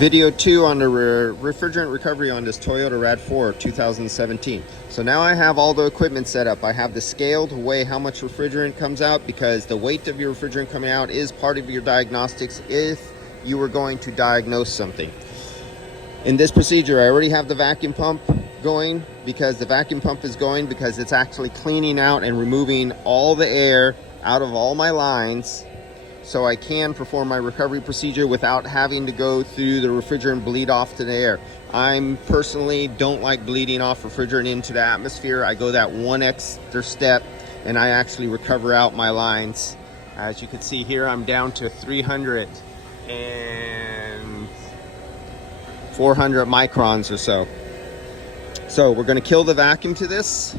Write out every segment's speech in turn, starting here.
Video 2 on the refrigerant recovery on this Toyota RAV4 2017. So now I have all the equipment set up. I have the scale to weigh how much refrigerant comes out, because the weight of your refrigerant coming out is part of your diagnostics if you were going to diagnose something. In this procedure, I already have the vacuum pump going, because the vacuum pump is going because it's actually cleaning out and removing all the air out of all my lines, so I can perform my recovery procedure without having to go through the refrigerant bleed off to the air. I personally don't like bleeding off refrigerant into the atmosphere. I go that one extra step and I actually recover out my lines. As you can see here, I'm down to 300 and 400 microns or so. So we're going to kill the vacuum to this.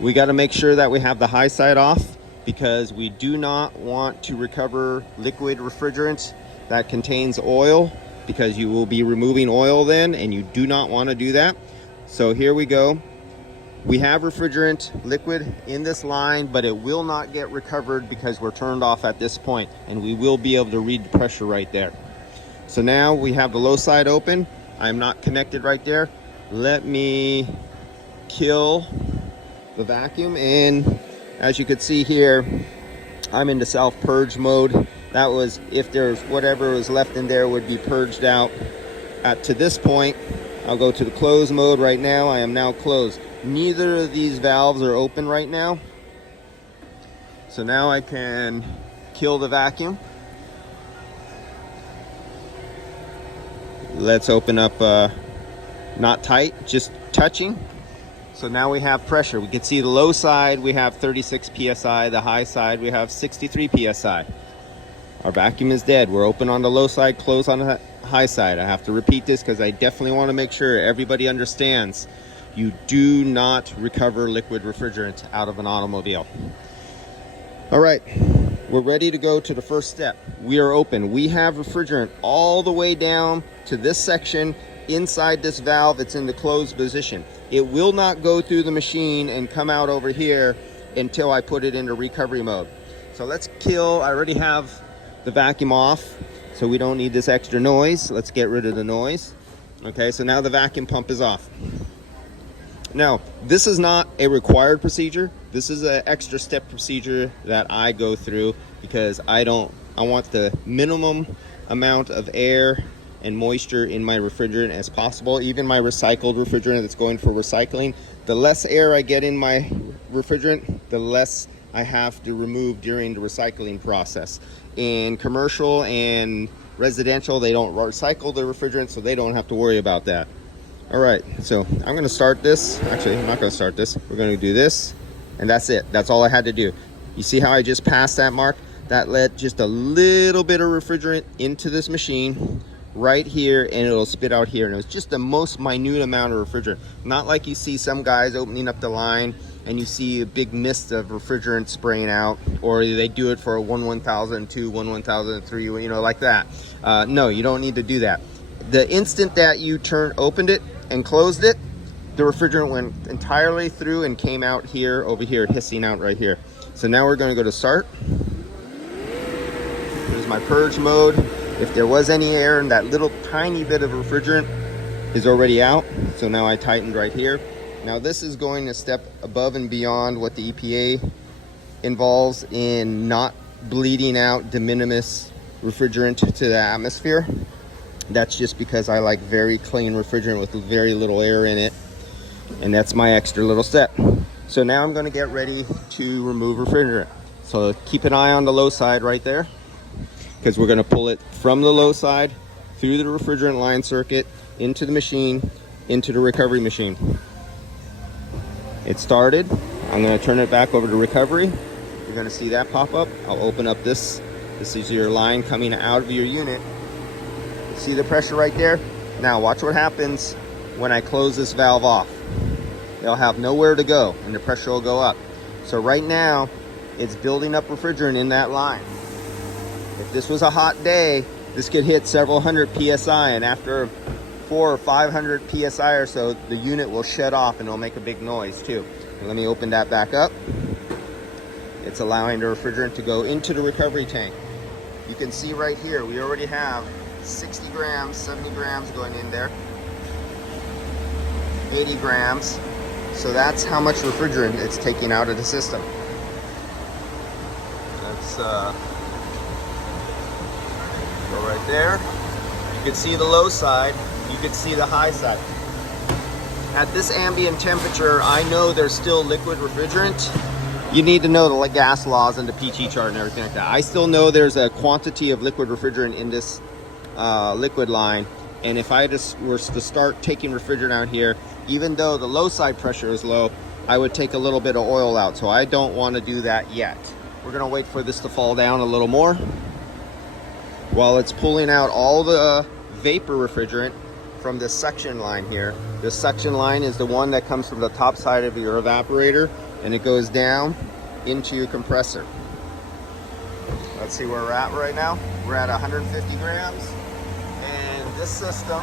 We got to make sure that we have the high side off, because we do not want to recover liquid refrigerant that contains oil, because you will be removing oil then, and you do not want to do that. So here we go. We have refrigerant liquid in this line, but it will not get recovered because we're turned off at this point, and we will be able to read the pressure right there. So now we have the low side open. I'm not connected right there. Let me kill the vacuum, and as you can see here, I'm in the self-purge mode. That was if there's whatever was left in there would be purged out. To this point, I'll go to the close mode right now. I am now closed. Neither of these valves are open right now. So now I can kill the vacuum. Let's open up, not tight, just touching. So now we have pressure. We can see the low side, we have 36 PSI. The high side, we have 63 PSI. Our vacuum is dead. We're open on the low side, closed on the high side. I have to repeat this because I definitely want to make sure everybody understands. You do not recover liquid refrigerant out of an automobile. All right, we're ready to go to the first step. We are open. We have refrigerant all the way down to this section. Inside this valve, it's in the closed position. It will not go through the machine and come out over here until I put it into recovery mode. So let's kill, I already have the vacuum off, so we don't need this extra noise. Let's get rid of the noise. Okay, so now the vacuum pump is off. Now, this is not a required procedure. This is an extra step procedure that I go through because I want the minimum amount of air and moisture in my refrigerant as possible. Even my recycled refrigerant that's going for recycling, the less air I get in my refrigerant, the less I have to remove during the recycling process. In commercial and residential, they don't recycle the refrigerant, so they don't have to worry about that. All right, so I'm gonna start this. Actually, I'm not gonna start this. We're gonna do this, and that's it. That's all I had to do. You see how I just passed that mark? That let just a little bit of refrigerant into this machine right here, and it'll spit out here, and it was just the most minute amount of refrigerant. Not like you see some guys opening up the line and you see a big mist of refrigerant spraying out, or they do it for a 1/1002, 1/1003, you know, like that. No, you don't need to do that. The instant that you opened it and closed it, the refrigerant went entirely through and came out here, over here, hissing out right here. So now we're going to go to start. There's my purge mode. If there was any air, and that little tiny bit of refrigerant is already out. So now I tightened right here. Now this is going a step above and beyond what the EPA involves in not bleeding out de minimis refrigerant to the atmosphere. That's just because I like very clean refrigerant with very little air in it. And that's my extra little step. So now I'm going to get ready to remove refrigerant. So keep an eye on the low side right there, because we're going to pull it from the low side through the refrigerant line circuit into the machine, into the recovery machine. It started. I'm going to turn it back over to recovery. You're going to see that pop up. I'll open up this. This is your line coming out of your unit. See the pressure right there? Now watch what happens when I close this valve off. They'll have nowhere to go and the pressure will go up. So right now it's building up refrigerant in that line. If this was a hot day, this could hit several hundred PSI, and after 400 or 500 PSI or so, the unit will shut off and it'll make a big noise too. And let me open that back up. It's allowing the refrigerant to go into the recovery tank. You can see right here, we already have 60 grams, 70 grams going in there. 80 grams. So that's how much refrigerant it's taking out of the system. That's go right there. You can see the low side, you can see the high side. At this ambient temperature, I know there's still liquid refrigerant. You need to know the gas laws and the PT chart and everything like that. I still know there's a quantity of liquid refrigerant in this liquid line. And if I just were to start taking refrigerant out here, even though the low side pressure is low, I would take a little bit of oil out. So I don't want to do that yet. We're gonna wait for this to fall down a little more while it's pulling out all the vapor refrigerant from this suction line here. This suction line is the one that comes from the top side of your evaporator and it goes down into your compressor. Let's see where we're at right now. We're at 150 grams. And this system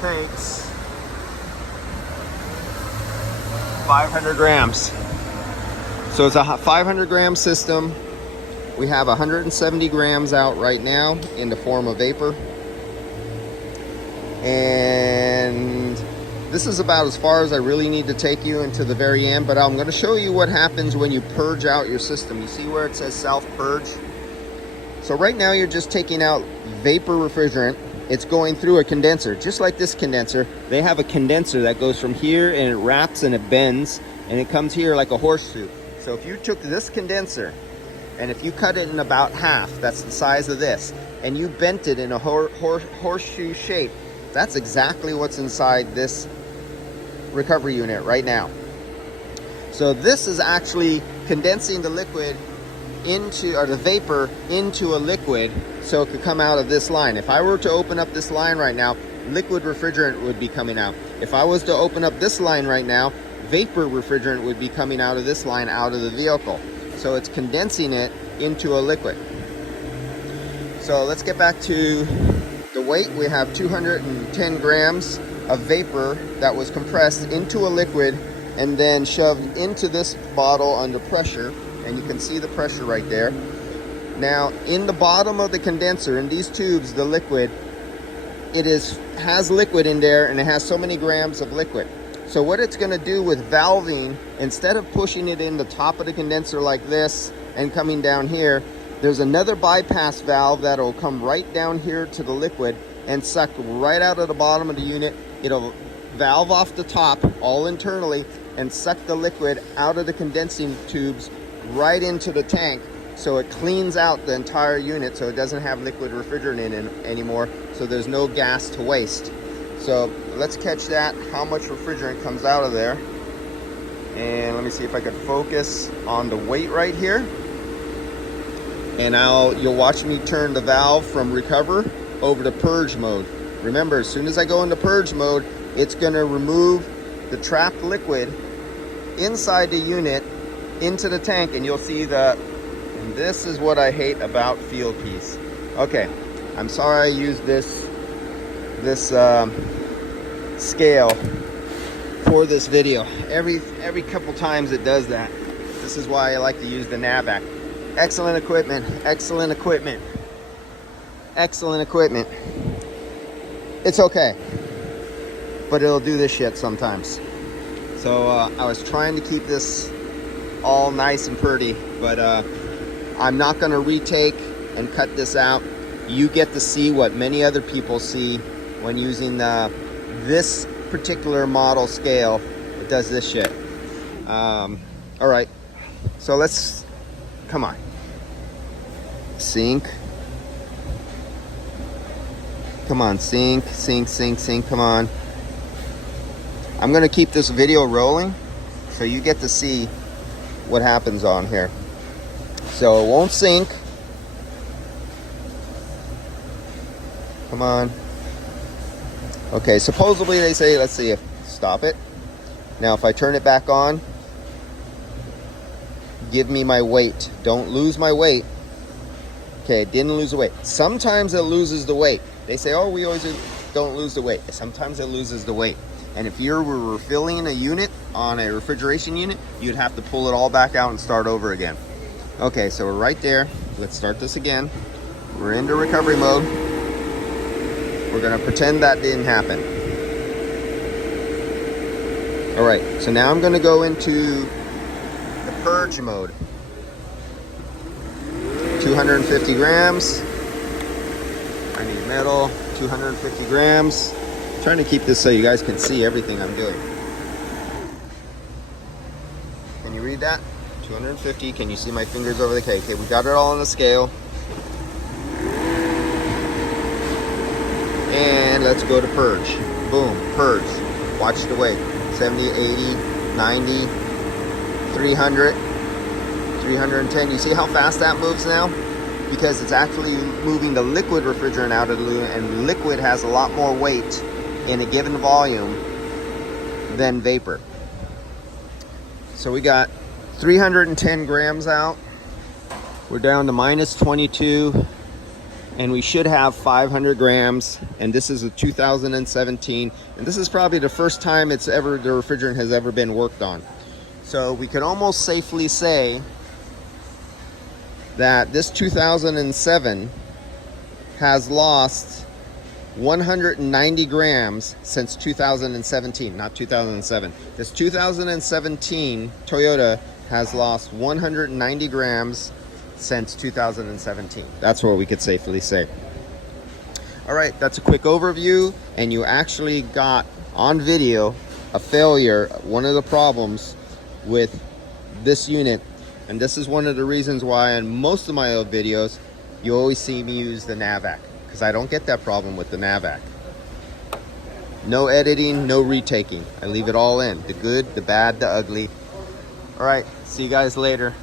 takes 500 grams. So it's a 500 gram system. We have 170 grams out right now in the form of vapor. And this is about as far as I really need to take you into the very end, but I'm going to show you what happens when you purge out your system. You see where it says self-purge? So right now you're just taking out vapor refrigerant. It's going through a condenser, just like this condenser. They have a condenser that goes from here and it wraps and it bends and it comes here like a horseshoe. So if you took this condenser and if you cut it in about half, that's the size of this, and you bent it in a horseshoe shape, that's exactly what's inside this recovery unit right now. So this is actually condensing the liquid into, or the vapor into a liquid, so it could come out of this line. If I were to open up this line right now, liquid refrigerant would be coming out. If I was to open up this line right now, vapor refrigerant would be coming out of this line, out of the vehicle. So it's condensing it into a liquid. So let's get back to the weight. We have 210 grams of vapor that was compressed into a liquid and then shoved into this bottle under pressure, and you can see the pressure right there. Now in the bottom of the condenser, in these tubes, the liquid, has liquid in there, and it has so many grams of liquid. So what it's going to do with valving, instead of pushing it in the top of the condenser like this and coming down here, there's another bypass valve that'll come right down here to the liquid and suck right out of the bottom of the unit. It'll valve off the top all internally and suck the liquid out of the condensing tubes right into the tank, so it cleans out the entire unit, so it doesn't have liquid refrigerant in it anymore, so there's no gas to waste. So let's catch that, how much refrigerant comes out of there. And let me see if I could focus on the weight right here. And you'll watch me turn the valve from recover over to purge mode. Remember, as soon as I go into purge mode, it's going to remove the trapped liquid inside the unit into the tank, and you'll see and this is what I hate about field piece. Okay, I'm sorry I used this scale for this video. Every couple times it does that. This is why I like to use the NAVAC. Excellent equipment, excellent equipment, excellent equipment. It's okay, but it'll do this shit sometimes. So I was trying to keep this all nice and pretty, but I'm not going to retake and cut this out. You get to see what many other people see when using this particular model scale. It does this shit. All right, so let's, come on, sync. Come on, sync, sync, sync, sync, come on. I'm gonna keep this video rolling so you get to see what happens on here. So it won't sync. Come on. Okay, supposedly they say, let's see if, stop it. Now if I turn it back on, give me my weight. Don't lose my weight. Okay, it didn't lose the weight. Sometimes it loses the weight. They say, oh, we always don't lose the weight. Sometimes it loses the weight. And if you were refilling a unit on a refrigeration unit, you'd have to pull it all back out and start over again. Okay, so we're right there. Let's start this again. We're into recovery mode. We're gonna pretend that didn't happen. All right, so now I'm gonna go into the purge mode. 250 grams. I need metal, 250 grams. I'm trying to keep this so you guys can see everything I'm doing. Can you read that? 250, can you see my fingers over the cake? Okay, we got it all on the scale. And let's go to purge. Boom, purge. Watch the weight. 70, 80, 90, 300, 310. You see how fast that moves now? Because it's actually moving the liquid refrigerant out of the balloon, and liquid has a lot more weight in a given volume than vapor. So we got 310 grams out. We're down to minus 22, and we should have 500 grams. And this is a 2017, and this is probably the first time the refrigerant has ever been worked on. So we could almost safely say that this 2007 has lost 190 grams since 2017, not 2007. This 2017 Toyota has lost 190 grams since 2017. That's what we could safely say. All right, that's a quick overview, and you actually got on video a failure, one of the problems with this unit. And this is one of the reasons why in most of my old videos, you always see me use the NAVAC, because I don't get that problem with the NAVAC. No editing, no retaking. I leave it all in, the good, the bad, the ugly. All right, see you guys later.